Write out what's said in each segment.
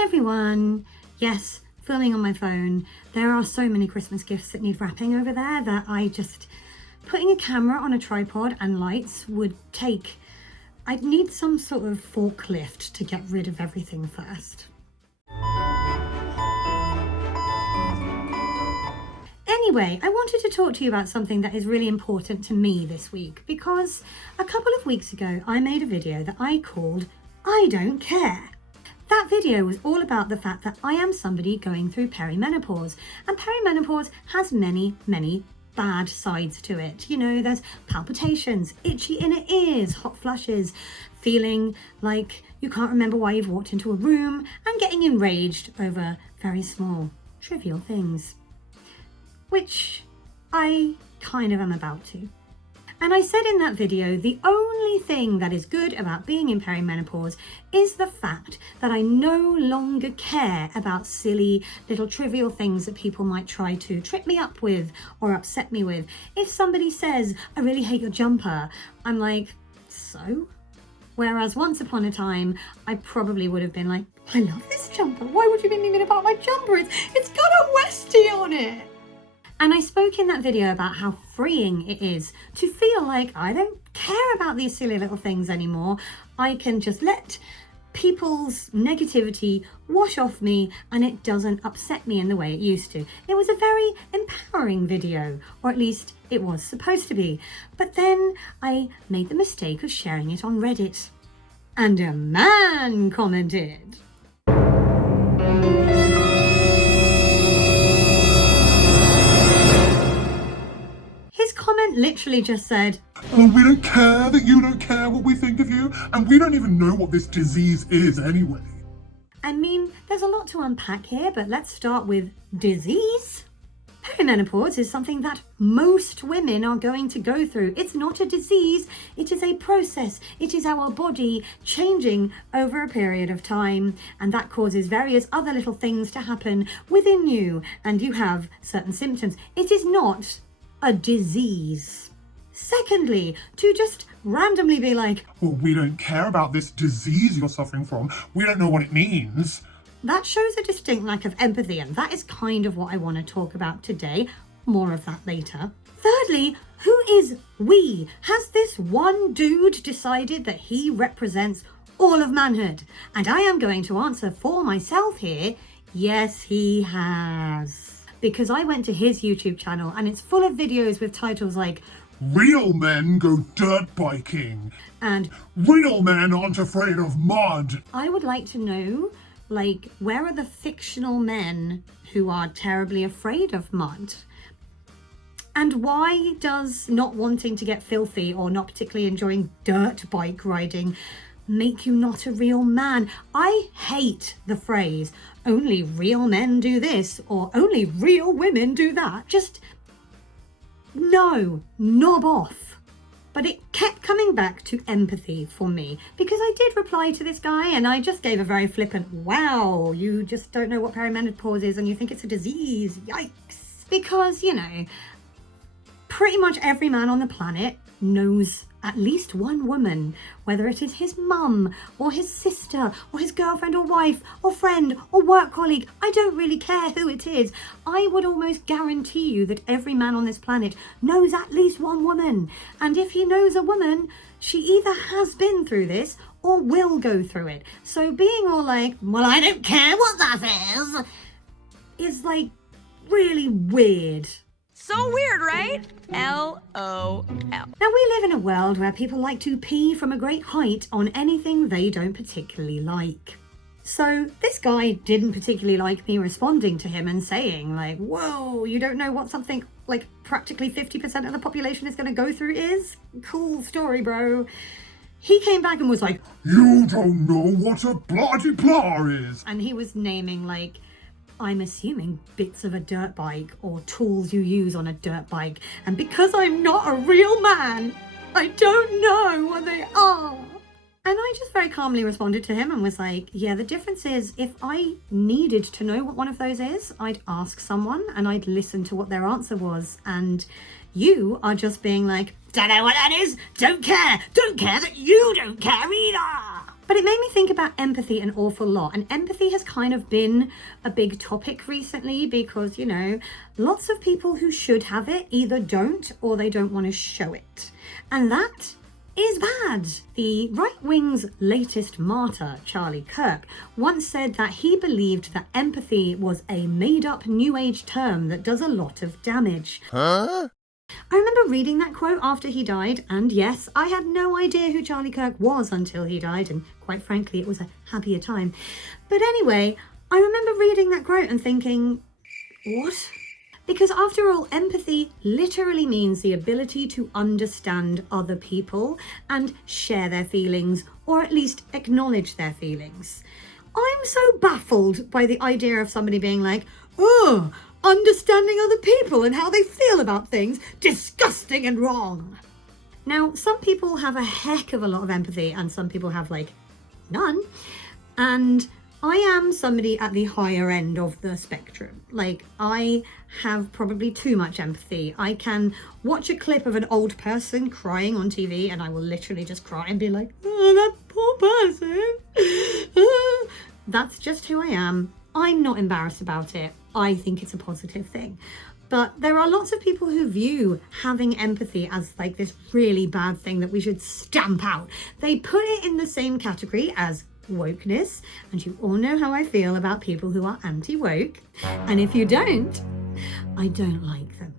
Hi everyone. Yes, filming on my phone. There are so many Christmas gifts that need wrapping over there that putting a camera on a tripod and lights would take, I'd need some sort of forklift to get rid of everything first. Anyway, I wanted to talk to you about something that is really important to me this week, because a couple of weeks ago I made a video that I called I Don't Care. That video was all about the fact that I am somebody going through perimenopause, and perimenopause has many bad sides to it. You know, there's palpitations, itchy inner ears, hot flushes, feeling like you can't remember why you've walked into a room, and getting enraged over very small, trivial things. Which I kind of am about to. And I said in that video, the only thing that is good about being in perimenopause is the fact that I no longer care about silly little trivial things that people might try to trip me up with or upset me with. If somebody says, I really hate your jumper, I'm like, so? Whereas once upon a time, I probably would have been like, I love this jumper. Why would you be mean about my jumper? It's got a Westie on it. And I spoke in that video about how freeing it is to feel like I don't care about these silly little things anymore. I can just let people's negativity wash off me and it doesn't upset me in the way it used to. It was a very empowering video, or at least it was supposed to be. But then I made the mistake of sharing it on Reddit. And a man commented. His comment literally just said, oh, we don't care that you don't care what we think of you, and we don't even know what this disease is anyway. I mean, there's a lot to unpack here, but let's start with disease. Perimenopause is something that most women are going to go through. It's not a disease, it is a process. It is our body changing over a period of time, and that causes various other little things to happen within you, and you have certain symptoms. It is not a disease. Secondly, to just randomly be like, well, we don't care about this disease you're suffering from. We don't know what it means. That shows a distinct lack of empathy, and that is kind of what I want to talk about today. More of that later. Thirdly, who is we? Has this one dude decided that he represents all of manhood? And I am going to answer for myself here. Yes, he has. Because I went to his YouTube channel and it's full of videos with titles like Real men go dirt biking and Real men aren't afraid of mud. I would like to know, like, where are the fictional men who are terribly afraid of mud? And why does not wanting to get filthy or not particularly enjoying dirt bike riding make you not a real man? I hate the phrase, only real men do this, or only real women do that. Just, no, knob off. But it kept coming back to empathy for me, because I did reply to this guy and I just gave a very flippant, wow, you just don't know what perimenopause is and you think it's a disease, yikes. Because, you know, pretty much every man on the planet knows at least one woman, whether it is his mum or his sister or his girlfriend or wife or friend or work colleague. I don't really care who it is. I would almost guarantee you that every man on this planet knows at least one woman. And if he knows a woman, she either has been through this or will go through it. So being all like, well, I don't care what that is like really weird. So weird, right? LOL. Now, we live in a world where people like to pee from a great height on anything they don't particularly like. So this guy didn't particularly like me responding to him and saying like, whoa, you don't know what something like practically 50% of the population is going to go through is? Cool story, bro. He came back and was like, you don't know what a blah-de-blah is. And he was naming like, I'm assuming bits of a dirt bike or tools you use on a dirt bike. And because I'm not a real man, I don't know what they are. And I just very calmly responded to him and was like, yeah, the difference is if I needed to know what one of those is, I'd ask someone and I'd listen to what their answer was. And you are just being like, don't know what that is, don't care that you don't care either. But it made me think about empathy an awful lot. And empathy has kind of been a big topic recently because, you know, lots of people who should have it either don't or they don't want to show it. And that is bad. The right wing's latest martyr, Charlie Kirk, once said that he believed that empathy was a made-up New Age term that does a lot of damage. Huh? I remember reading that quote after he died, and yes, I had no idea who Charlie Kirk was until he died, and quite frankly, it was a happier time. But anyway, I remember reading that quote and thinking, what? Because after all, empathy literally means the ability to understand other people and share their feelings, or at least acknowledge their feelings. I'm so baffled by the idea of somebody being like, oh, understanding other people and how they feel about things, disgusting and wrong. Now, some people have a heck of a lot of empathy and some people have like none. And I am somebody at the higher end of the spectrum. Like, I have probably too much empathy. I can watch a clip of an old person crying on TV and I will literally just cry and be like, oh, that poor person. That's just who I am. I'm not embarrassed about it. I think it's a positive thing. But there are lots of people who view having empathy as like this really bad thing that we should stamp out. They put it in the same category as wokeness, and you all know how I feel about people who are anti-woke. And if you don't, I don't like them.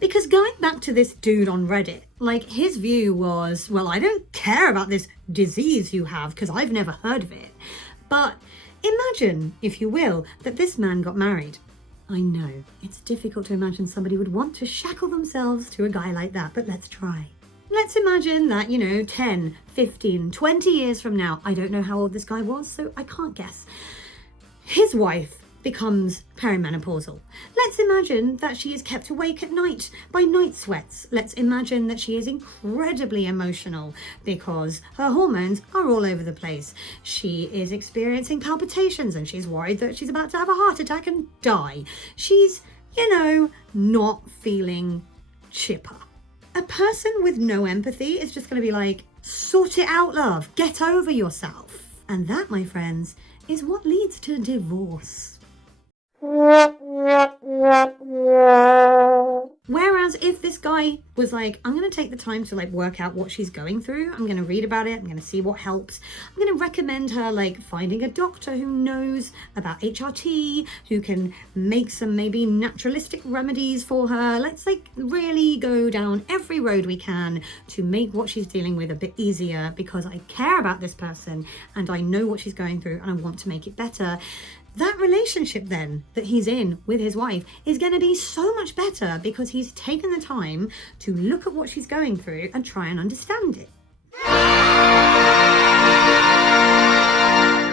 Because going back to this dude on Reddit, like his view was, well, I don't care about this disease you have because I've never heard of it. But imagine, if you will, that this man got married. I know, it's difficult to imagine somebody would want to shackle themselves to a guy like that, but let's try. Let's imagine that, 10, 15, 20 years from now, I don't know how old this guy was, so I can't guess, his wife becomes perimenopausal. Let's imagine that she is kept awake at night by night sweats. Let's imagine that she is incredibly emotional because her hormones are all over the place. She is experiencing palpitations and she's worried that she's about to have a heart attack and die. She's, not feeling chipper. A person with no empathy is just going to be like, sort it out, love. Get over yourself. And that, my friends, is what leads to divorce. Whereas if this guy was like, I'm going to take the time to work out what she's going through, I'm going to read about it, I'm going to see what helps, I'm going to recommend her finding a doctor who knows about HRT, who can make some maybe naturalistic remedies for her. Let's really go down every road we can to make what she's dealing with a bit easier because I care about this person and I know what she's going through and I want to make it better. That relationship then that he's in with his wife is going to be so much better because he's taken the time to look at what she's going through and try and understand it.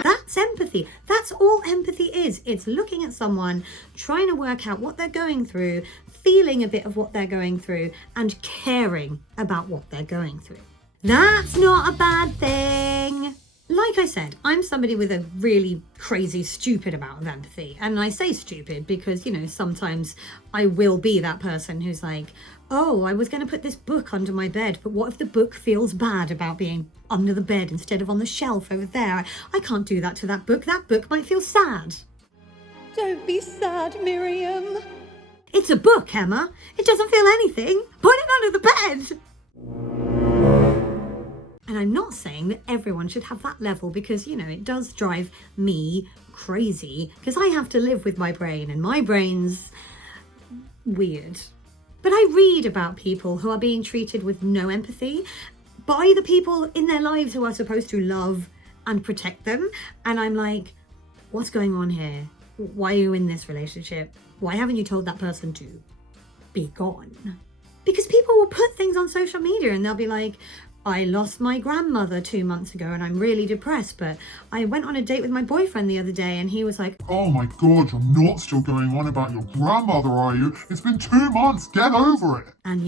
That's empathy. That's all empathy is. It's looking at someone, trying to work out what they're going through, feeling a bit of what they're going through, and caring about what they're going through. That's not a bad thing. Like I said, I'm somebody with a really crazy, stupid amount of empathy. And I say stupid because, sometimes I will be that person who's like, oh, I was going to put this book under my bed, but what if the book feels bad about being under the bed instead of on the shelf over there? I can't do that to that book. That book might feel sad. Don't be sad, Miriam. It's a book, Emma. It doesn't feel anything. Put it under the bed. And I'm not saying that everyone should have that level because, it does drive me crazy because I have to live with my brain and my brain's weird. But I read about people who are being treated with no empathy by the people in their lives who are supposed to love and protect them. And I'm like, what's going on here? Why are you in this relationship? Why haven't you told that person to be gone? Because people will put things on social media and they'll be like, I lost my grandmother 2 months ago and I'm really depressed, but I went on a date with my boyfriend the other day and he was like, Oh my god, you're not still going on about your grandmother, are you? It's been 2 months, get over it. And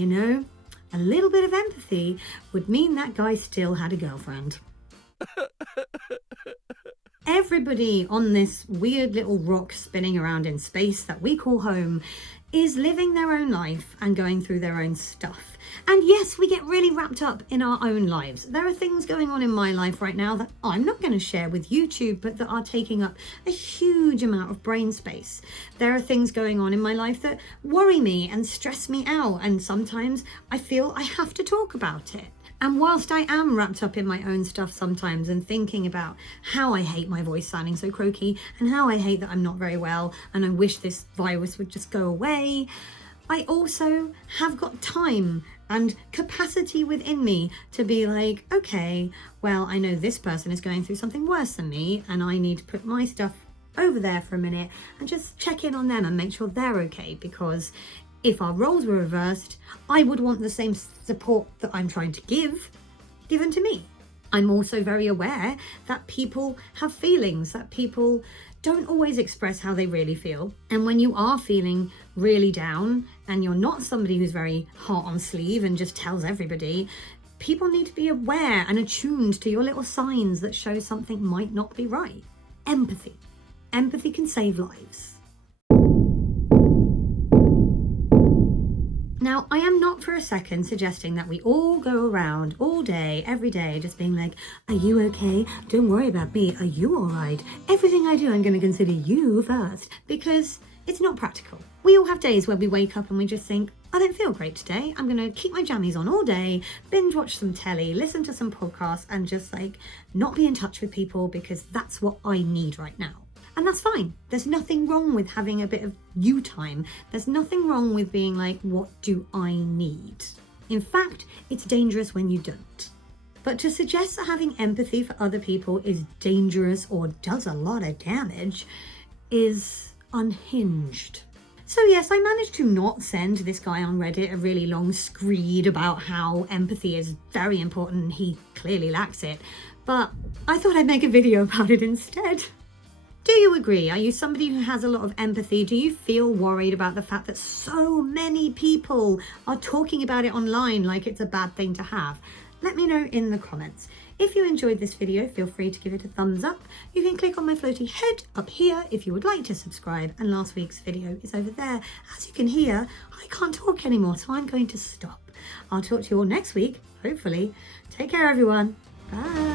a little bit of empathy would mean that guy still had a girlfriend. Everybody on this weird little rock spinning around in space that we call home is living their own life and going through their own stuff. And yes, we get really wrapped up in our own lives. There are things going on in my life right now that I'm not going to share with YouTube, but that are taking up a huge amount of brain space. There are things going on in my life that worry me and stress me out, and sometimes I feel I have to talk about it. And whilst I am wrapped up in my own stuff sometimes and thinking about how I hate my voice sounding so croaky and how I hate that I'm not very well and I wish this virus would just go away, I also have got time and capacity within me to be like, okay, well, I know this person is going through something worse than me and I need to put my stuff over there for a minute and just check in on them and make sure they're okay, because if our roles were reversed, I would want the same support that I'm trying to give given to me. I'm also very aware that people have feelings, that people don't always express how they really feel. And when you are feeling really down and you're not somebody who's very heart on sleeve and just tells everybody, people need to be aware and attuned to your little signs that show something might not be right. Empathy. Empathy can save lives. Now, I am not for a second suggesting that we all go around all day, every day, just being like, are you okay? Don't worry about me. Are you all right? Everything I do, I'm going to consider you first, because it's not practical. We all have days where we wake up and we just think, I don't feel great today. I'm going to keep my jammies on all day, binge watch some telly, listen to some podcasts, and just like not be in touch with people because that's what I need right now. And that's fine. There's nothing wrong with having a bit of you time. There's nothing wrong with being like, what do I need? In fact, it's dangerous when you don't. But to suggest that having empathy for other people is dangerous or does a lot of damage is unhinged. So yes, I managed to not send this guy on Reddit a really long screed about how empathy is very important and he clearly lacks it. But I thought I'd make a video about it instead. Do you agree? Are you somebody who has a lot of empathy? Do you feel worried about the fact that so many people are talking about it online like it's a bad thing to have? Let me know in the comments. If you enjoyed this video, feel free to give it a thumbs up. You can click on my floaty head up here if you would like to subscribe, and last week's video is over there. As you can hear, I can't talk anymore, so I'm going to stop. I'll talk to you all next week, hopefully. Take care, everyone. Bye.